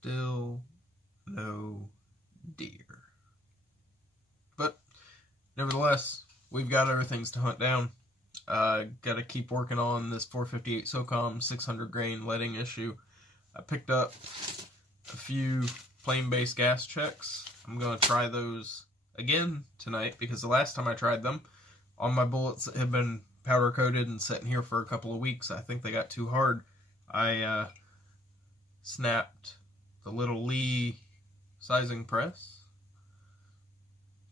Still no deer. But nevertheless, we've got other things to hunt down. Got to keep working on this 458 Socom 600 grain leading issue. I picked up a few flame-based gas checks. I'm going to try those again tonight because the last time I tried them on my bullets that have been powder coated and sitting here for a couple of weeks, I think they got too hard. I snapped the little Lee sizing press,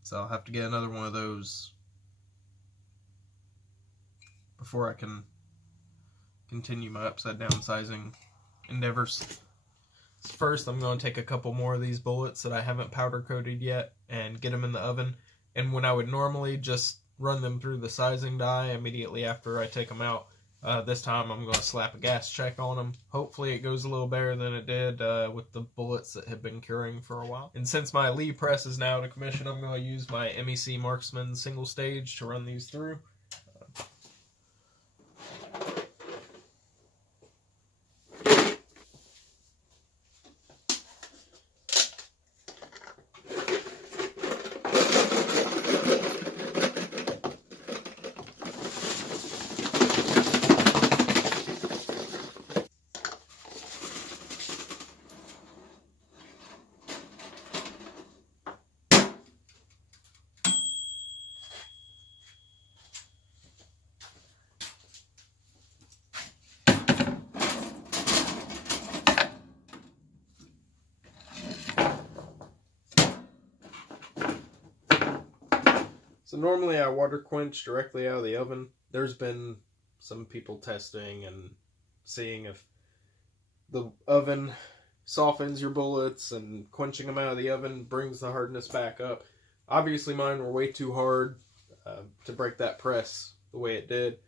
so I'll have to get another one of those before I can continue my upside down sizing endeavors. First, I'm going to take a couple more of these bullets that I haven't powder coated yet and get them in the oven. And when I would normally just run them through the sizing die immediately after I take them out, this time I'm going to slap a gas check on them. Hopefully it goes a little better than it did with the bullets that have been curing for a while. And since my Lee press is now out of commission, I'm going to use my MEC Marksman single stage to run these through. So normally I water quench directly out of the oven. There's been some people testing and seeing if the oven softens your bullets and quenching them out of the oven brings the hardness back up. Obviously mine were way too hard to break that press the way it did.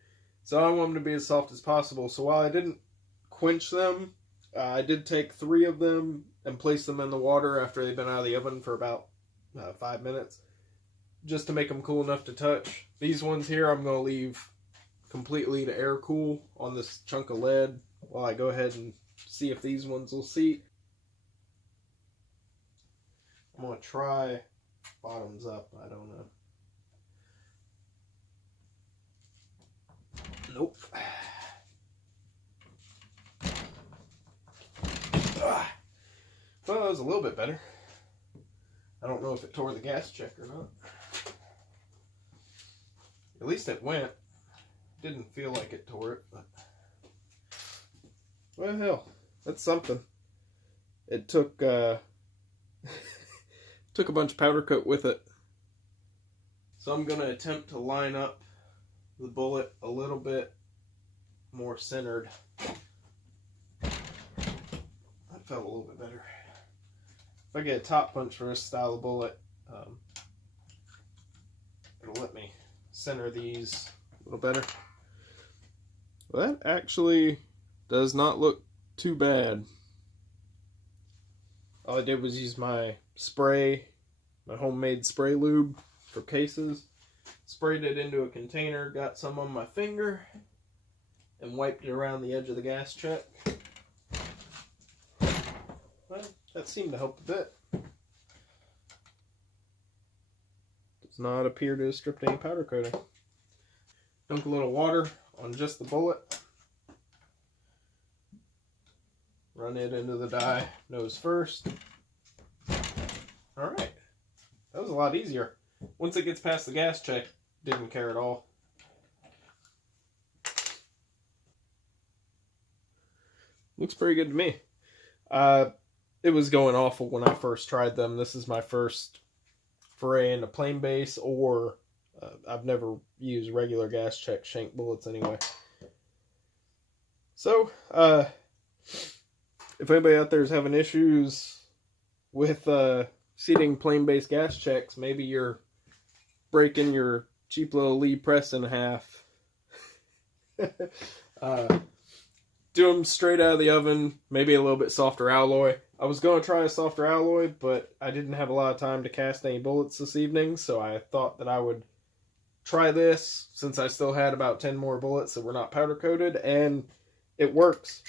So I want them to be as soft as possible. So while I didn't quench them, I did take 3 of them and place them in the water after they've been out of the oven for about 5 minutes. Just to make them cool enough to touch. These ones here I'm going to leave completely to air cool on this chunk of lead while I go ahead and see if these ones will seat. I'm going to try bottoms up. I don't know. Nope. Well, that was a little bit better. I don't know if it tore the gas check or not. At least it went. Didn't feel like it tore it, but well, hell, that's something. It took took a bunch of powder coat with it. So I'm going to attempt to line up the bullet a little bit more centered. That felt a little bit better. If I get a top punch for this style of bullet, it'll let me center these a little better. Well, that actually does not look too bad. All I did was use my spray, my homemade spray lube for cases, sprayed it into a container, got some on my finger, and wiped it around the edge of the gas check. Well, that seemed to help a bit. Does not appear to have stripped any powder coating. Dunk a little water on just the bullet. Run it into the die nose first. Alright. That was a lot easier. Once it gets past the gas check, didn't care at all. Looks pretty good to me. It was going awful when I first tried them. This is my first foray into plain base, or I've never used regular gas check shank bullets anyway. So, if anybody out there is having issues with seating plain base gas checks, maybe you're breaking your cheap little Lee press in half. Do them straight out of the oven, maybe a little bit softer alloy. I was going to try a softer alloy, but I didn't have a lot of time to cast any bullets this evening, so I thought that I would try this since I still had about 10 more bullets that were not powder coated, and it works.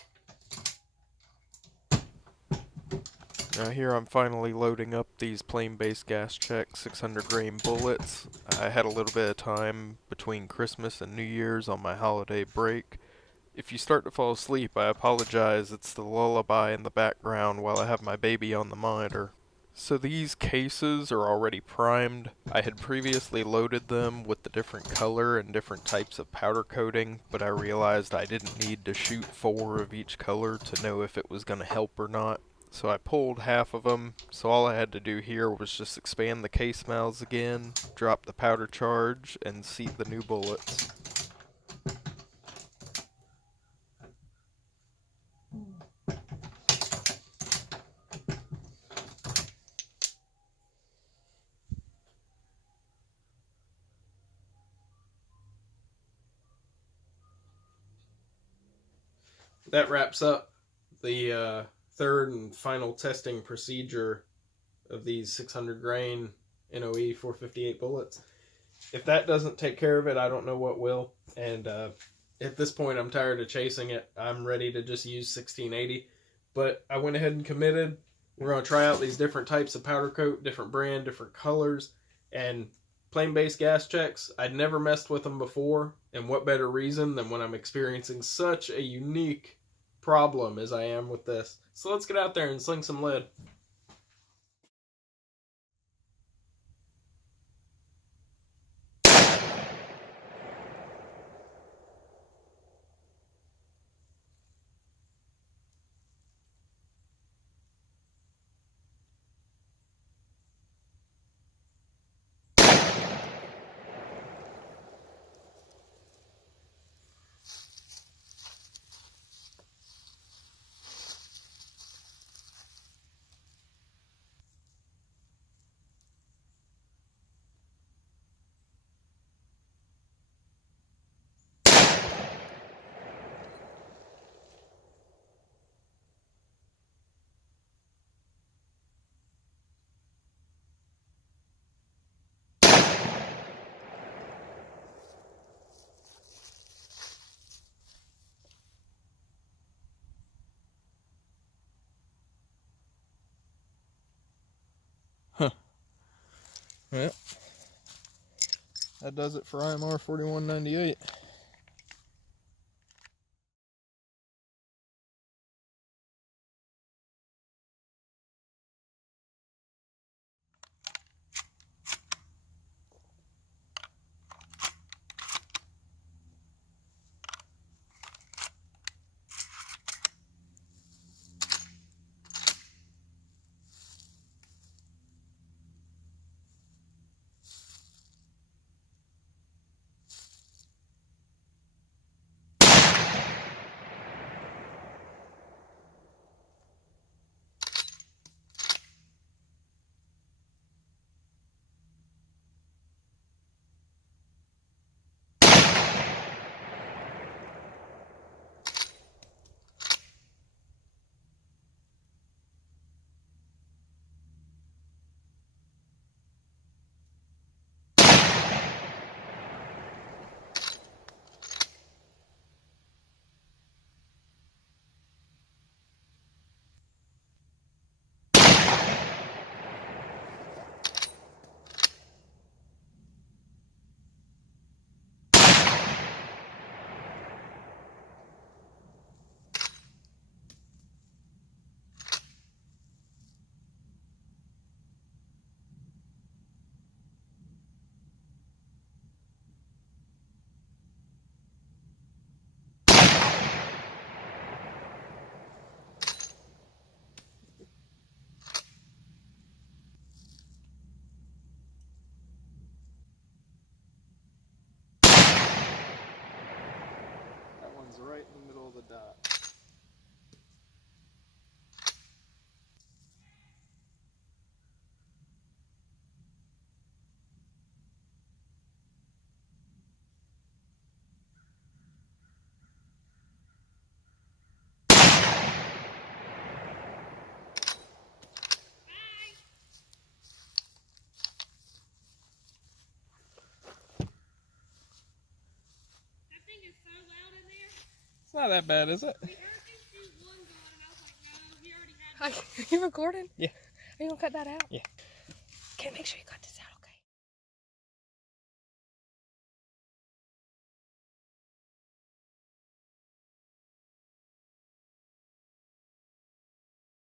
Now here I'm finally loading up these plain base gas check 600 grain bullets. I had a little bit of time between Christmas and New Year's on my holiday break. If you start to fall asleep, I apologize. It's the lullaby in the background while I have my baby on the monitor. So these cases are already primed. I had previously loaded them with the different color and different types of powder coating, but I realized I didn't need to shoot 4 of each color to know if it was going to help or not. So I pulled half of them, so all I had to do here was just expand the case mouths again, drop the powder charge, and seat the new bullets. That wraps up the third and final testing procedure of these 600 grain NOE 458 bullets. If that doesn't take care of it, I don't know what will. And at this point, I'm tired of chasing it. I'm ready to just use 1680. But I went ahead and committed. We're going to try out these different types of powder coat, different brand, different colors, and plain base gas checks. I'd never messed with them before, and what better reason than when I'm experiencing such a unique problem as I am with this. So let's get out there and sling some lead. Yeah, that does it for IMR 4198. That one's right in the middle of the dot. It's not that bad, is it? We heard you shoot one gun, and I was like, no, he already had Are you recording? Yeah. Are you gonna cut that out? Yeah. Okay, make sure you cut this.